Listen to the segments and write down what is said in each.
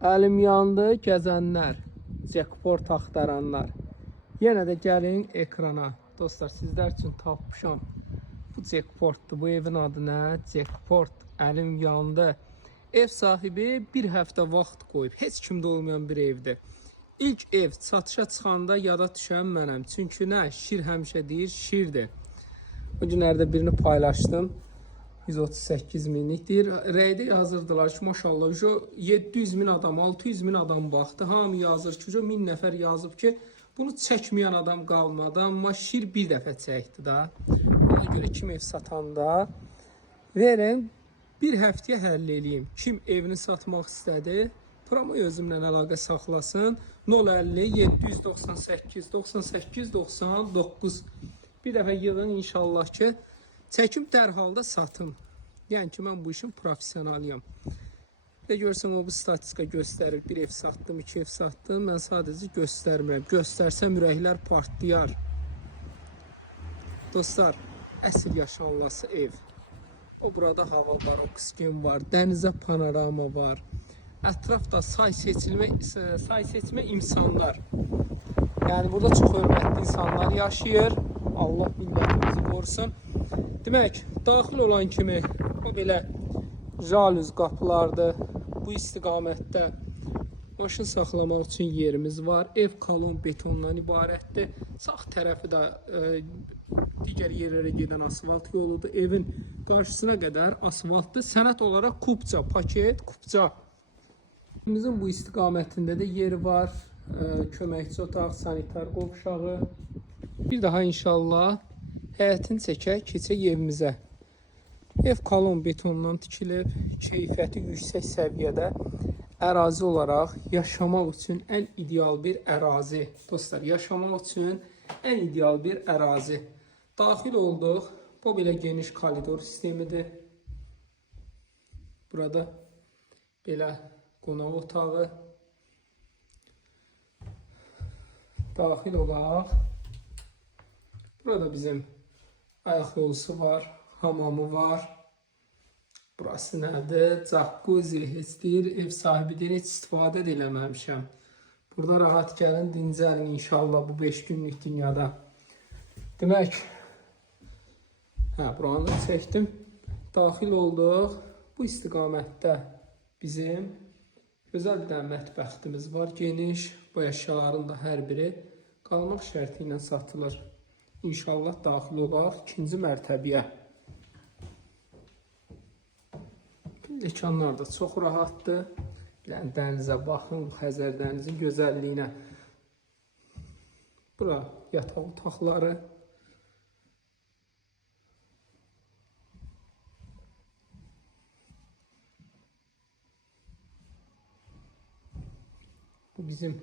Əlim yandı, gəzənlər, jackpot axtaranlar. Yenə də gəlin ekrana. Dostlar, sizlər üçün tapmışam. Bu jackpotdur. Bu evin adı nə? Jackpot. Əlim yandı. Ev sahibi bir həftə vaxt qoyub. Heç kimdə olmayan bir evdir. İlk ev satışa çıxanda yada düşən mənəm. Çünki nə? Şir həmişə deyir, şirdir. O günlərdə birini paylaşdım. 138 minlik deyir. Rəydə yazırdılar ki, maşallah 700 min adam, 600 min adam baxdı. Hamı yazır ki, 1000 nəfər yazıb ki, bunu çəkməyən adam qalmadı. Amma şir bir dəfə çəkdi da. Ona görə kim ev satanda verin, bir həftəyə həll eləyim. Kim evini satmaq istədi, promo özümlə əlaqə saxlasın. 050 798 98 99. Bir dəfə yığın inşallah ki, çəkim dərhalda satım. Yəni ki, mən bu işin professionalıyam. Və görsən, o bu statistika göstərir. Bir ev satdım, 2 ev satdım. Mən sadəcə göstərmirəm. Göstərsəm ürəklər partlayar. Dostlar, əsl yaşanlası ev. O burada hava var, oksigen var, dənizə panorama var. Ətrafda say seçmə insanlar. Yəni burada çox hörmətli insanlar yaşayır. Allah millətimizi qorusun. Demək, daxil olan kimi o belə jalüz qapılardır. Bu istiqamətdə maşın saxlamaq üçün yerimiz var. Ev kalon betondan ibarətdir. Sağ tərəfi də digər yerlərə gedən asfalt yoludur. Evin qarşısına qədər asfaltdır. Sənəd olaraq kubca, paket, kubca. Evimizin bu istiqamətində də yeri var. Köməkçi otaq, sanitar qovşağı. Bir daha inşallah həyətini çəkək, keçək evimizə. Ev kalon betondan tikilib, keyfiyyəti yüksək səviyyədə, ərazi olaraq yaşamaq üçün ən ideal bir ərazi. Dostlar, yaşamaq üçün ən ideal bir ərazi. Daxil olduq, bu belə geniş koridor sistemidir. Burada belə qonaq otağı. Daxil olaq. Burada bizim ayaq yolusu var, hamamı var. Burası nədir? Jacuzzi, heç deyir, ev sahibi deyir, heç istifadə də eləməmişəm. Burada rahat gəlin, dincəlin inşallah bu 5 günlük dünyada. Demək, buranı da çəkdim. Daxil olduq. Bu istiqamətdə bizim gözəl bir mətbəxtimiz var, geniş. Bu əşyaların da hər biri qalmaq şərti ilə satılır. İnşallah daxil olaq 2-ci mərtəbəyə. Pilləkənlər də çox rahatdır. Yəni, dənizə baxın, Xəzər dənizin gözəlliyinə. Bura yataq otaqları. Bu bizim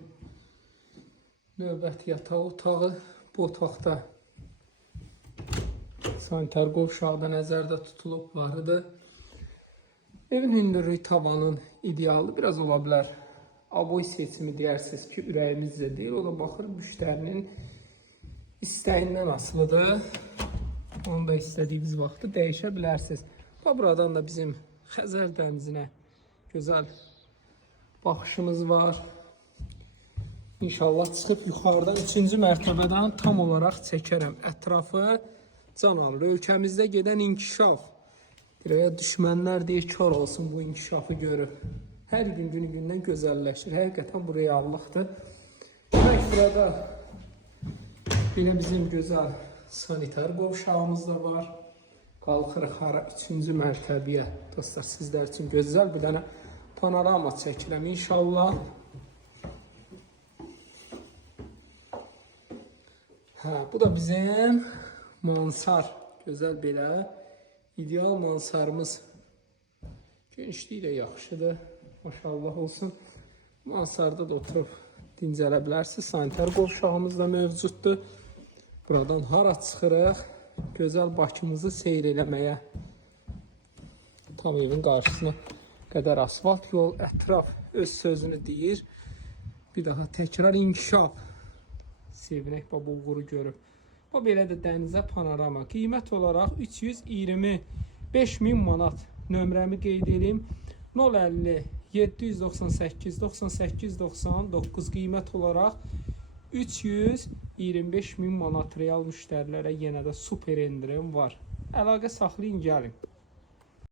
növbəti yataq otağı. Bu otaqda sanitar qovşağı da nəzərdə tutulub varıdır. Evin hündürlüyü tavanın idealı biraz ola bilər. Aboy seçimi deyərsiniz ki, ürəyimizdə deyil. O da baxır müştərinin istəyindən asılıdır. Onu da istədiyiniz vaxtı dəyişə bilərsiniz. Buradan da bizim Xəzər dənizinə gözəl baxışımız var. İnşallah çıxıb yuxarıdan 3-cü mərtəbədən tam olaraq çəkərəm. Ətrafı can alır. Ölkəmizdə gedən inkişaf. Dirəyə düşmənlər deyir, kar olsun bu inkişafı görüb. Hər gün günü-gündən gözəlləşir. Həqiqətən bu reallıqdır. Demək, burada belə bizim gözəl sanitar qovşağımız da var. Qalxırıq hara 3-cü mərtəbəyə. Dostlar, sizlər üçün gözəl bir dənə panorama çəkirəm inşallah. Bu da bizim mansar. Gözəl belə ideal mansarımız. Genişliyi də yaxşıdır. Maşallah olsun. Mansarda da oturub dincələ bilərsiniz. Sanitar qovşağımız da mövcuddur. Buradan hara çıxırıq? Gözəl Bakımızı seyr eləməyə. Tam evin qarşısına qədər asfalt yol, ətraf öz sözünü deyir. Bir daha təkrar inkişaf. Sevinək bu uğuru görüb. Bu belə də dənizə panorama. Qiymət olaraq 325 min manat. Nömrəmi qeyd edeyim. 050 798.99 qiymət olaraq 325.000 manat real müştərilərə yenə də super endirim var. Əlaqə saxlayın, gəlin.